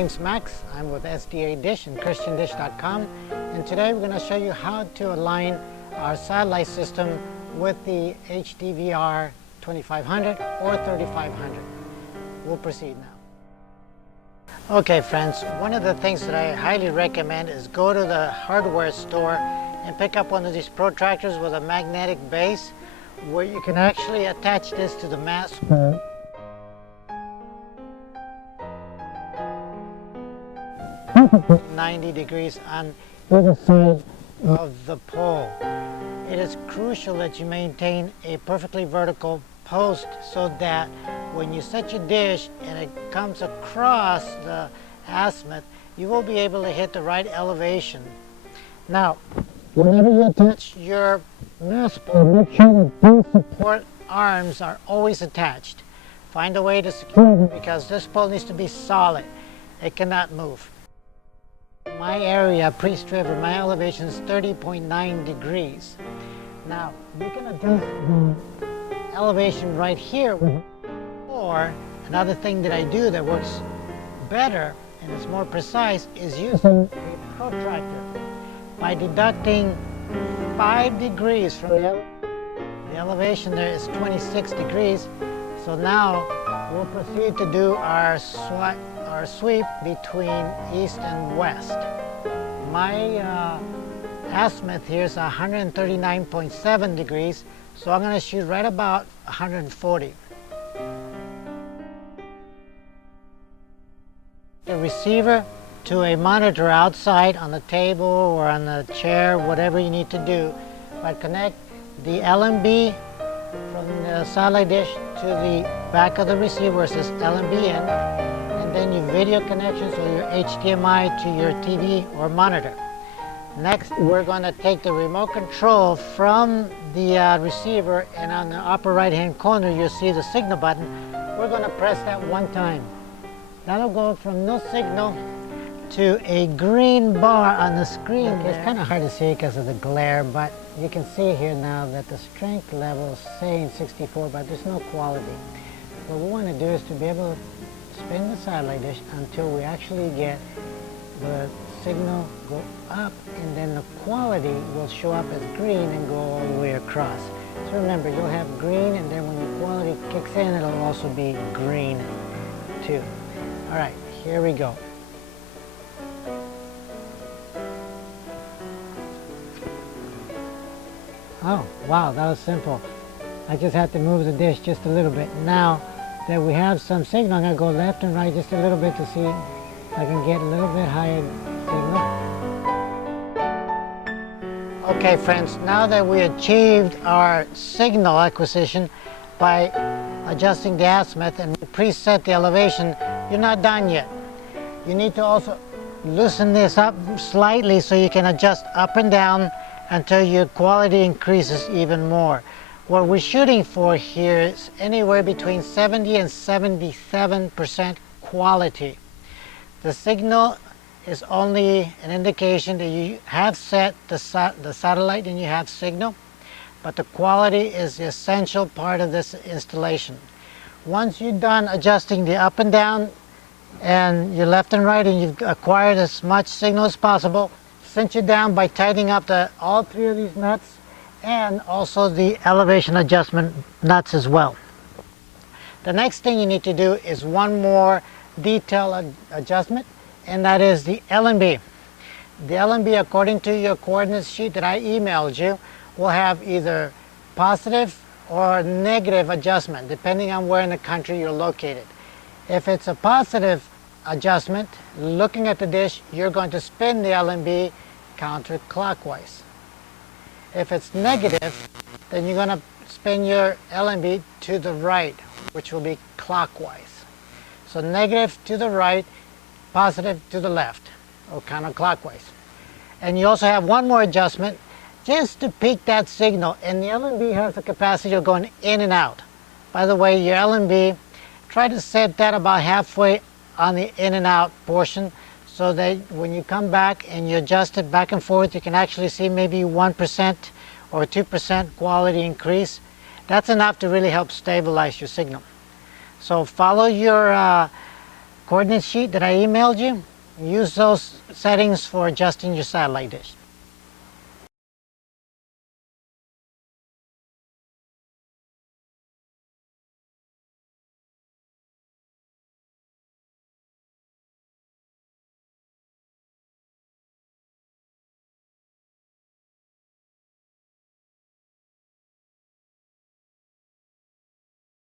name's Max. I'm with SDAdish and ChristianDish.com, and today we're going to show you how to align our satellite system with the HDVR 2500 or 3500. We'll proceed now. Okay friends, one of the things that I highly recommend is go to the hardware store and pick up one of these protractors with a magnetic base where you can actually attach this to the mast. 90 degrees on either side of the pole. It is crucial that you maintain a perfectly vertical post so that when you set your dish and it comes across the azimuth, you will be able to hit the right elevation. Now, whenever you attach your mast pole, make sure that these support arms are always attached. Find a way to secure them because this pole needs to be solid. It cannot move. My area pre-strip, my elevation is 30.9 degrees. Now, you can adjust the elevation right here, or another thing that I do that works better and is more precise is using a protractor. By deducting 5 degrees from the elevation there is 26 degrees. So now we'll proceed to do our sweep between east and west. My azimuth here is 139.7 degrees, so I'm going to shoot right about 140. The receiver to a monitor outside on the table or on the chair, whatever you need to do, but connect the LMB from the satellite dish to the back of the receiver where it says LMB in, and then your video connections or your HDMI to your TV or monitor. Next, we're going to take the remote control from the receiver, and on the upper right hand corner you'll see the signal button. We're going to press that one time. That'll go from no signal to a green bar on the screen. It's kind of hard to see because of the glare, but you can see here now that the strength level is saying 64, but there's no quality. What we want to do is to be able to spin the satellite dish until we actually get the signal go up, and then the quality will show up as green and go all the way across. So remember, you'll have green, and then when the quality kicks in, it'll also be green too. All right, here we go. Oh, wow, that was simple. I just had to move the dish just a little bit. Now that we have some signal, I'm going to go left and right just a little bit to see if I can get a little bit higher signal. Okay, friends, now that we achieved our signal acquisition by adjusting the azimuth and preset the elevation, you're not done yet. You need to also loosen this up slightly so you can adjust up and down until your quality increases even more. What we're shooting for here is anywhere between 70 and 77% quality. The signal is only an indication that you have set the satellite and you have signal, but the quality is the essential part of this installation. Once you're done adjusting the up and down and your left and right, and you've acquired as much signal as possible, cinch it down by tightening up all three of these nuts and also the elevation adjustment nuts as well. The next thing you need to do is one more detail adjustment, and that is the LMB. The LMB, according to your coordinates sheet that I emailed you, will have either positive or negative adjustment depending on where in the country you're located. If it's a positive adjustment, looking at the dish, you're going to spin the LMB counterclockwise. If it's negative, then you're going to spin your LMB to the right, which will be clockwise. So negative to the right, positive to the left, or counterclockwise. And you also have one more adjustment just to peak that signal, and the LMB has the capacity of going in and out. By the way, your LMB, try to set that about halfway on the in and out portion so that when you come back and you adjust it back and forth, you can actually see maybe 1% or 2% quality increase. That's enough to really help stabilize your signal. So follow your coordinate sheet that I emailed you. Use those settings for adjusting your satellite dish.